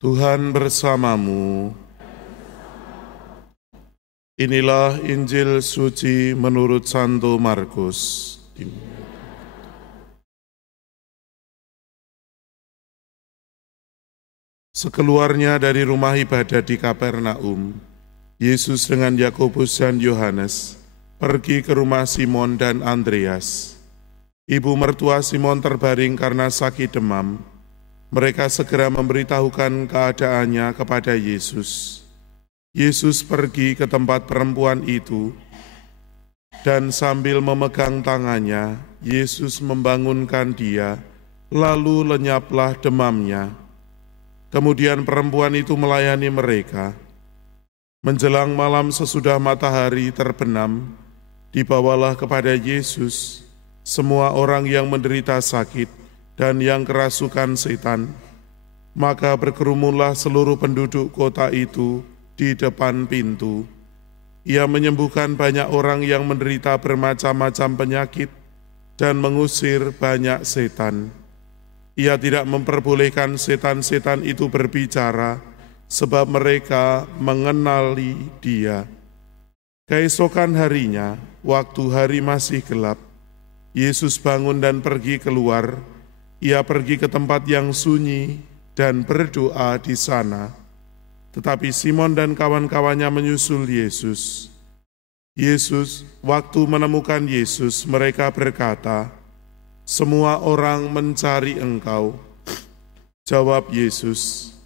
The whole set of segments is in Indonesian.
Tuhan bersamamu. Inilah Injil suci menurut Santo Markus. Sekeluarnya dari rumah ibadat di Kapernaum, Yesus dengan Yakobus dan Yohanes pergi ke rumah Simon dan Andreas. Ibu mertua Simon terbaring karena sakit demam. Mereka segera memberitahukan keadaannya kepada Yesus. Yesus pergi ke tempat perempuan itu, dan sambil memegang tangannya, Yesus membangunkan dia, lalu lenyaplah demamnya. Kemudian perempuan itu melayani mereka. Menjelang malam sesudah matahari terbenam, dibawalah kepada Yesus semua orang yang menderita sakit dan yang kerasukan setan. Maka berkerumunlah seluruh penduduk kota itu di depan pintu. Ia menyembuhkan banyak orang yang menderita bermacam-macam penyakit dan mengusir banyak setan. Ia tidak memperbolehkan setan-setan itu berbicara, sebab mereka mengenali Dia. Keesokan harinya, waktu hari masih gelap, Yesus bangun dan pergi keluar. Ia pergi ke tempat yang sunyi dan berdoa di sana. Tetapi Simon dan kawan-kawannya menyusul Yesus. Waktu menemukan Yesus, mereka berkata, "Semua orang mencari Engkau." Jawab Yesus,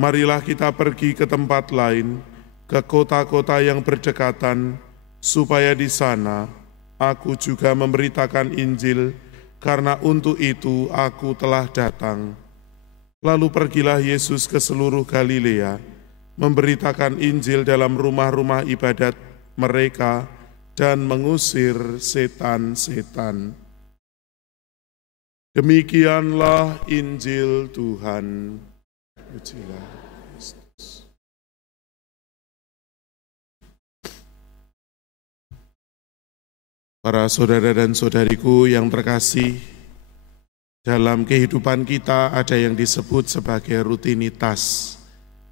"Marilah kita pergi ke tempat lain, ke kota-kota yang berdekatan, supaya di sana aku juga memberitakan Injil, karena untuk itu aku telah datang." Lalu pergilah Yesus ke seluruh Galilea, memberitakan Injil dalam rumah-rumah ibadat mereka dan mengusir setan-setan. Demikianlah Injil Tuhan. Pujilah Kristus. Para saudara dan saudariku yang terkasih, dalam kehidupan kita ada yang disebut sebagai rutinitas,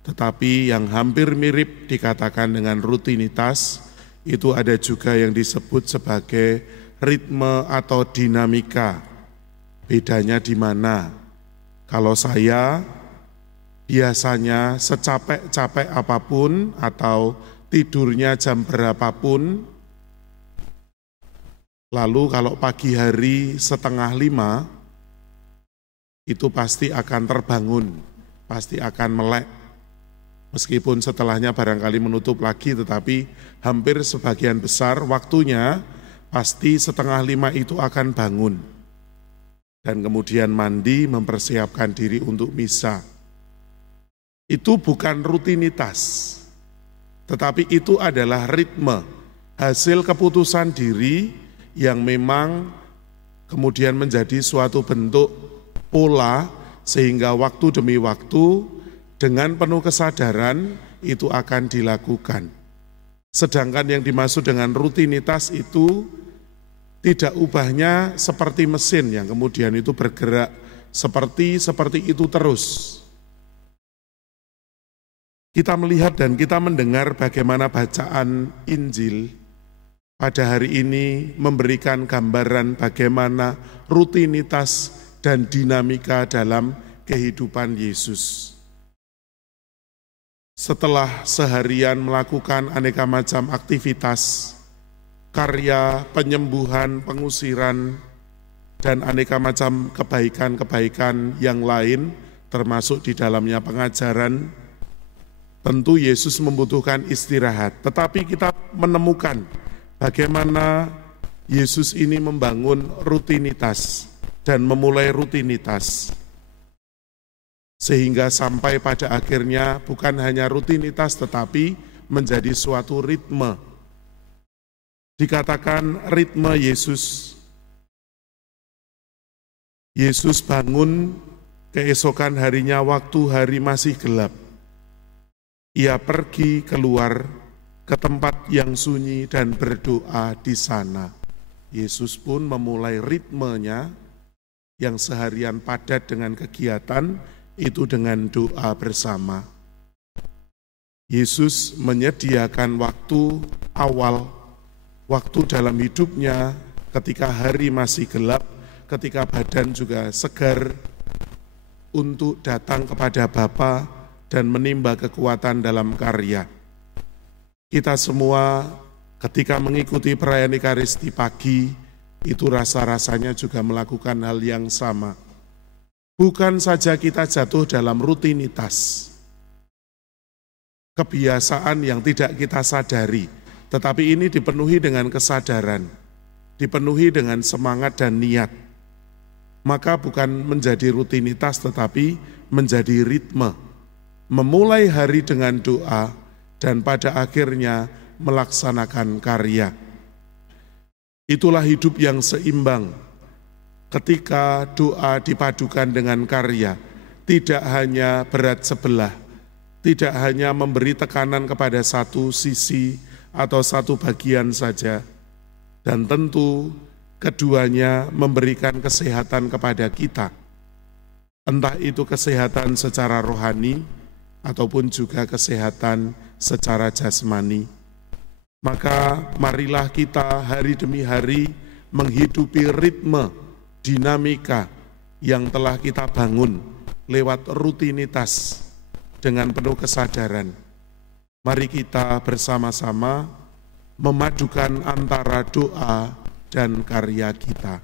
tetapi yang hampir mirip dikatakan dengan rutinitas, itu ada juga yang disebut sebagai ritme atau dinamika. Bedanya di mana? Kalau saya biasanya secapek-capek apapun atau tidurnya jam berapapun, lalu kalau pagi hari 4:30, itu pasti akan terbangun, pasti akan melek. Meskipun setelahnya barangkali menutup lagi, tetapi hampir sebagian besar waktunya pasti 4:30 itu akan bangun. Dan kemudian mandi, mempersiapkan diri untuk misa. Itu bukan rutinitas, tetapi itu adalah ritme, hasil keputusan diri yang memang kemudian menjadi suatu bentuk pola, sehingga waktu demi waktu dengan penuh kesadaran itu akan dilakukan. Sedangkan yang dimaksud dengan rutinitas itu tidak ubahnya seperti mesin yang kemudian itu bergerak seperti itu terus. Kita melihat dan kita mendengar bagaimana bacaan Injil pada hari ini memberikan gambaran bagaimana rutinitas dan dinamika dalam kehidupan Yesus. Setelah seharian melakukan aneka macam aktivitas, karya penyembuhan, pengusiran, dan aneka macam kebaikan-kebaikan yang lain, termasuk di dalamnya pengajaran, tentu Yesus membutuhkan istirahat. Tetapi kita menemukan bagaimana Yesus ini membangun rutinitas dan memulai rutinitas, sehingga sampai pada akhirnya bukan hanya rutinitas tetapi menjadi suatu ritme. Dikatakan ritme Yesus. Yesus bangun keesokan harinya waktu hari masih gelap. Ia pergi keluar ke tempat yang sunyi dan berdoa di sana. Yesus pun memulai ritmenya yang seharian padat dengan kegiatan, itu dengan doa bersama. Yesus menyediakan waktu awal, waktu dalam hidupnya ketika hari masih gelap, ketika badan juga segar, untuk datang kepada Bapa dan menimba kekuatan dalam karya. Kita semua ketika mengikuti perayaan Ekaristi pagi, itu rasa-rasanya juga melakukan hal yang sama. Bukan saja kita jatuh dalam rutinitas, kebiasaan yang tidak kita sadari, tetapi ini dipenuhi dengan kesadaran, dipenuhi dengan semangat dan niat. Maka bukan menjadi rutinitas tetapi menjadi ritme. Memulai hari dengan doa dan pada akhirnya melaksanakan karya. Itulah hidup yang seimbang. Ketika doa dipadukan dengan karya, tidak hanya berat sebelah, tidak hanya memberi tekanan kepada satu sisi atau satu bagian saja, dan tentu keduanya memberikan kesehatan kepada kita, entah itu kesehatan secara rohani ataupun juga kesehatan secara jasmani. Maka marilah kita hari demi hari menghidupi ritme, dinamika yang telah kita bangun lewat rutinitas dengan penuh kesadaran. Mari kita bersama-sama memadukan antara doa dan karya kita.